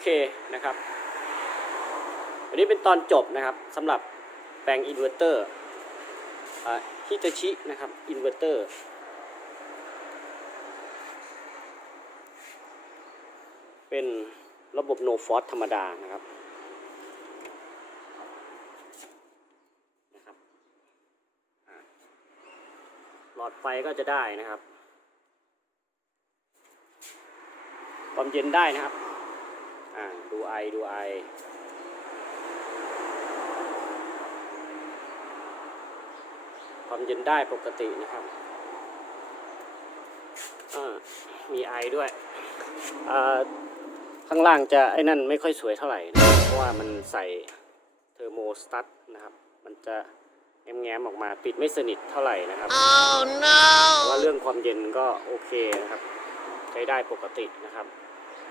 เคนะครับ วันนี้เป็นตอนจบนะครับสำหรับแปลงอินเวอร์เตอร์ฮิตาชินะครับอินเวอร์เตอร์เป็นระบบโนฟอสธรรมดานะครับนะครับหลอดไฟก็จะได้นะครับ ความเย็นได้นะครับ อ่าดูไอดูไอความเย็นได้ปกตินะครับอ่ามีไอด้วยอ่าข้างล่างจะไอ้นั่นไม่ค่อยสวยเท่าไหร่นะเพราะว่ามันใส่เทอร์โมสตัทนะครับ มันจะแง้มๆออกมาปิดไม่สนิทเท่าไหร่นะครับ Oh no! แต่ว่าเรื่องความเย็นก็โอเคนะครับ ใช้ได้ปกตินะครับ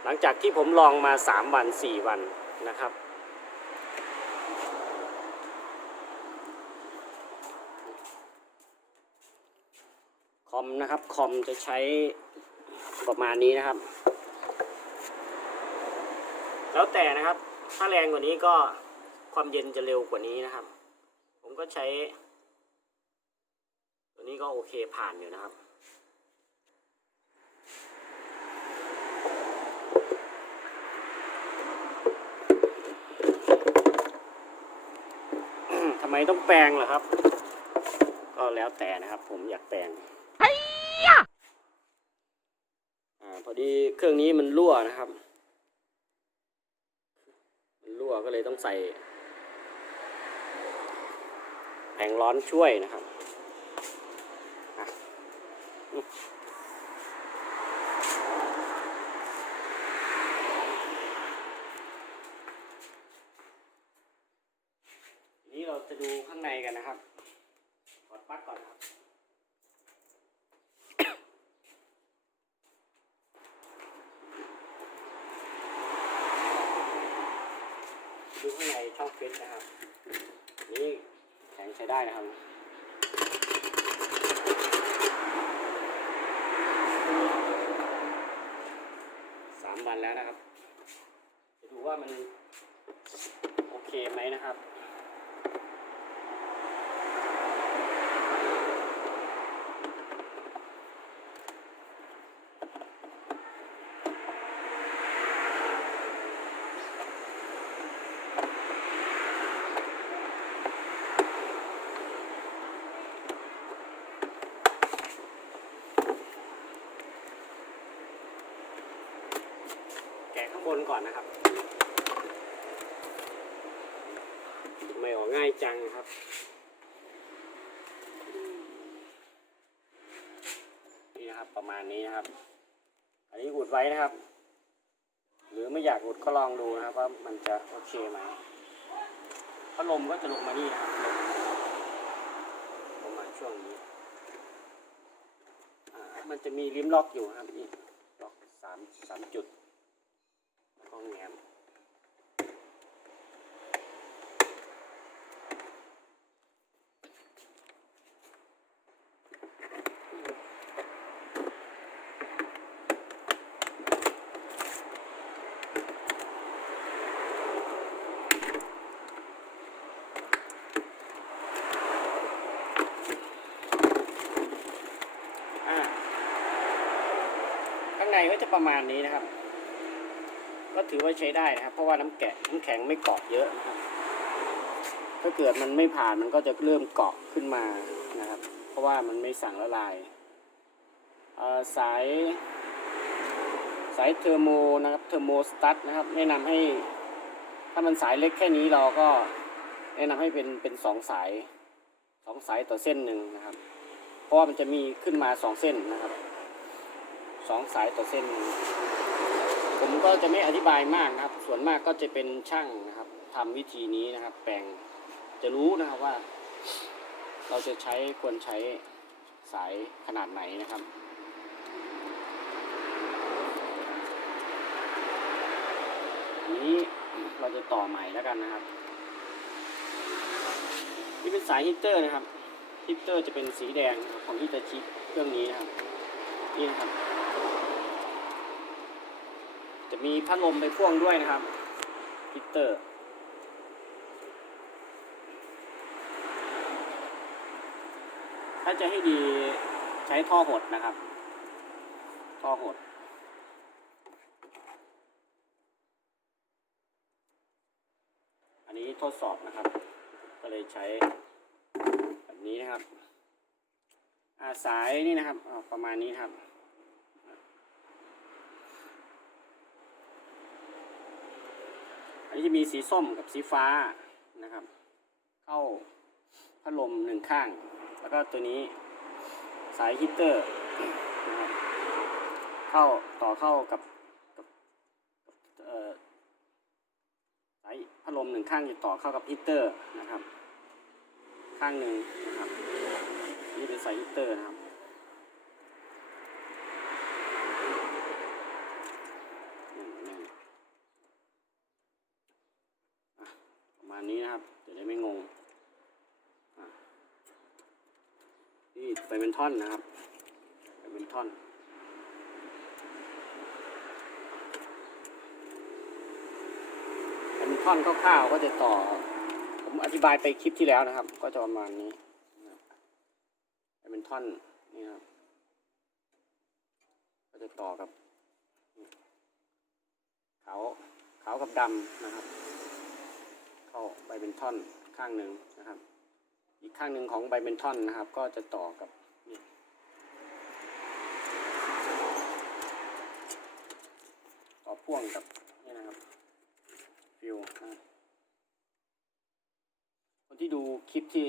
หลังจากที่ผมลองมา 3 วัน 4 วันนะครับ คอมนะครับ คอมจะใช้ประมาณนี้นะครับ แล้วแต่นะครับ ถ้าแรงกว่านี้ก็ความเย็นจะเร็วกว่านี้นะครับ ผมก็ใช้ ตัวนี้ก็โอเคผ่านอยู่นะครับ ทำ ไมต้องแปลงล่ะครับ ก็แล้วแต่นะครับ ผมอยากแปลงอ่าพอดีเครื่องนี้มันรั่วนะครับ มันรั่วก็เลยต้องใส่ แผงร้อนช่วยนะครับอะอืมที นี้เราจะดูข้างในกันนะครับถอดปลั๊กก่อนครับ ดูข้างในช่องฟิตนะครับ นี่แข็งใช้ได้นะครับ สามวันแล้วนะครับ จะดูว่ามันโอเคไหมนะครับ แกะข้างบนก่อนนะครับ ไม่ออกง่าย จังครับ นี่นะครับประมาณนี้นะครับ อันนี้อุดไว้นะครับ หรือไม่อยากอุดก็ลองดูนะครับว่ามันจะโอเคไหมพัดลมก็จะลงมานี่นะครับลงลงมาช่วงนี้มันจะมีลิมล็อกอยู่ครับนี่ล็อกสามสามจุดห้องแงม ก็จะประมาณนี้นะครับ ก็ถือว่าใช้ได้นะครับ เพราะว่าน้ำแกะน้ำแข็งไม่เกาะเยอะนะครับ ถ้าเกิดมันไม่ผ่านมันก็จะเริ่มเกาะขึ้นมานะครับ เพราะว่ามันไม่สั่งละลายสายสายเทอร์โมนะครับเทอร์โมสตัทนะครับ แนะนำให้ ถ้ามันสายเล็กแค่นี้เราก็แนะนำให้เป็นเป็นสองสายสองสายต่อเส้นหนึ่งนะครับ เพราะว่ามันจะมีขึ้นมาสองเส้นนะครับ สองสายต่อเส้น ผมก็จะไม่อธิบายมากนะครับ ส่วนมากก็จะเป็นช่างนะครับทำวิธีนี้นะครับ แปลงจะรู้นะครับว่า เราจะใช้ควรใช้สายขนาดไหนนะครับนี้เราจะต่อใหม่แล้วกันนะครับ นี่เป็นสายฮีตเตอร์นะครับฮีตเตอร์จะเป็นสีแดงของฮิตาชิเครื่องนี้นะครับ นี่นะครับ มีพัดลมไปพ่วงด้วยนะครับฮีตเตอร์ ถ้าจะให้ดีใช้ท่อหดนะครับ ท่อหด อันนี้ทดสอบนะครับ ก็เลยใช้แบบนี้นะครับอาสายนี่นะครับ ประมาณนี้ครับ อันนี้จะมีสีส้มกับสีฟ้านะครับ เข้าพัดลมหนึ่งข้าง แล้วก็ตัวนี้สายฮีตเตอร์นะครับเข้าต่อเข้ากับกับเอ่อสายพัดลมหนึ่งข้างจะต่อเข้ากับฮีตเตอร์นะครับ ข้างหนึ่งนะครับนี่เป็นสายฮีตเตอร์นะครับ นั่นนั่นอะประมาณนี้นะครับจะได้ไม่งงอะนี่ไปเป็น ท่อนนะครับไปเป็นท่อนเป็นท่อนคร่าวๆก็จะต่อ ผมอธิบายไปคลิปที่แล้วนะครับ ก็จะประมาณนี้นะครับเป็นท่อนนี่ครับก็จะต่อกับขาวขาวกับดำนะครับ เข้าใบเบนท่อนข้างหนึ่งนะครับ อีกข้างหนึ่งของใบเบนท่อนนะครับ ก็จะต่อกับนี่ต่อ พ่วงกับนี่นะครับฟิวนะครับคนที่ดูคลิปที่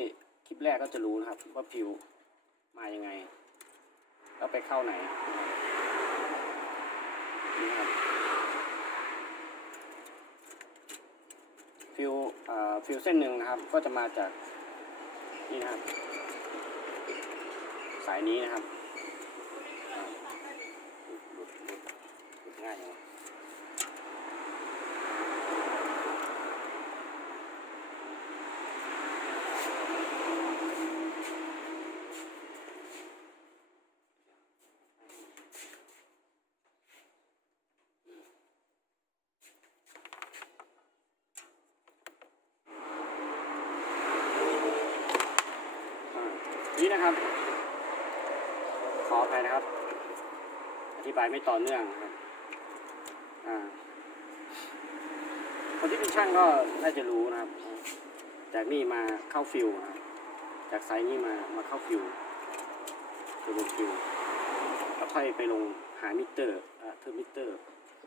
คลิปแรกก็จะรู้นะครับ ว่าฟิวมายังไงแล้วไปเข้าไหนนี่ครับฟิวฟิวเส้นหนึ่งนะครับ ก็จะมาจากนี่นะครับ สายนี้นะครับหลุดหลุดหลุดหลุดง่าย นี่นะครับ ขออภัยนะครับ อธิบายไม่ต่อเนื่องครับอ่าคนที่เป็นช่างก็น่าจะรู้นะครับ จากนี่มาเข้าฟิวนะครับจากไซส์นี่มามาเข้าฟิวไปลงฟิวแล้วค่อยไปลงหามิเตอร์เทอร์มิเตอร์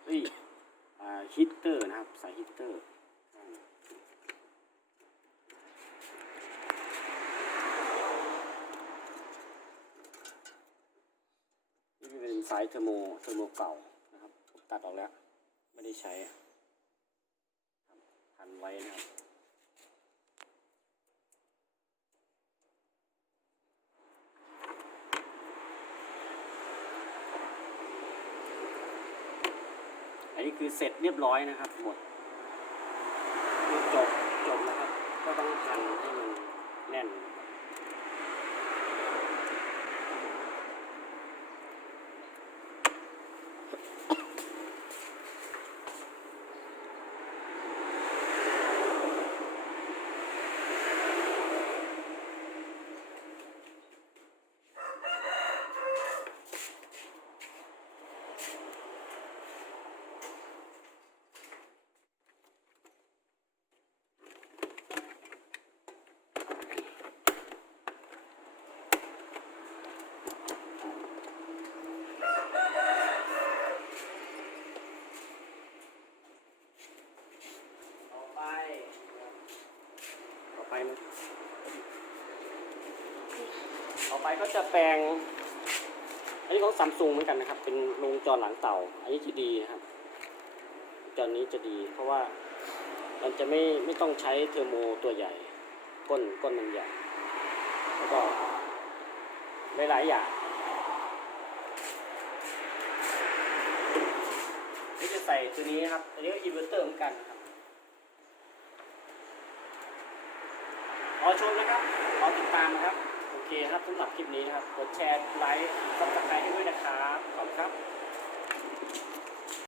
เอ้ยฮีตเตอร์นะครับสายฮีตเตอร์อ่า นี่เป็น สายเทอร์โมเทอร์โมเก่านะครับตัดออกแล้ว ไม่ได้ใช้อะครับพันไว้นะครับอันนี้คือเสร็จเรียบร้อยนะครับหมดจบจบนะครับ ก็ต้องพันให้มันแน่นนะครับ ต่อไปนะครับต่อไปมันต่ อไปก็จะแปลง อันนี้ของซัมซุงเหมือนกันนะครับ เป็นวงจรหลังเต่า อันนี้ที่ดีนะครับจรนี้จะดี เพราะว่ามันจะไม่ไม่ต้องใช้เทอร์โมตัวใหญ่ ก้นก้นมันใหญ่ แล้วก็หลายๆอย่างนี่จะใส่ตัวนี้นะครับ อันนี้ก็อินเวอร์เตอร์เหมือนกันนะครับรอชมนะครับรอติดตามนะครับ เคครับสำหรับคลิปนี้นะครับ กดแชร์ ไลค์ซับสไครต์ให้ด้วยนะครับ ขอบคุณครับ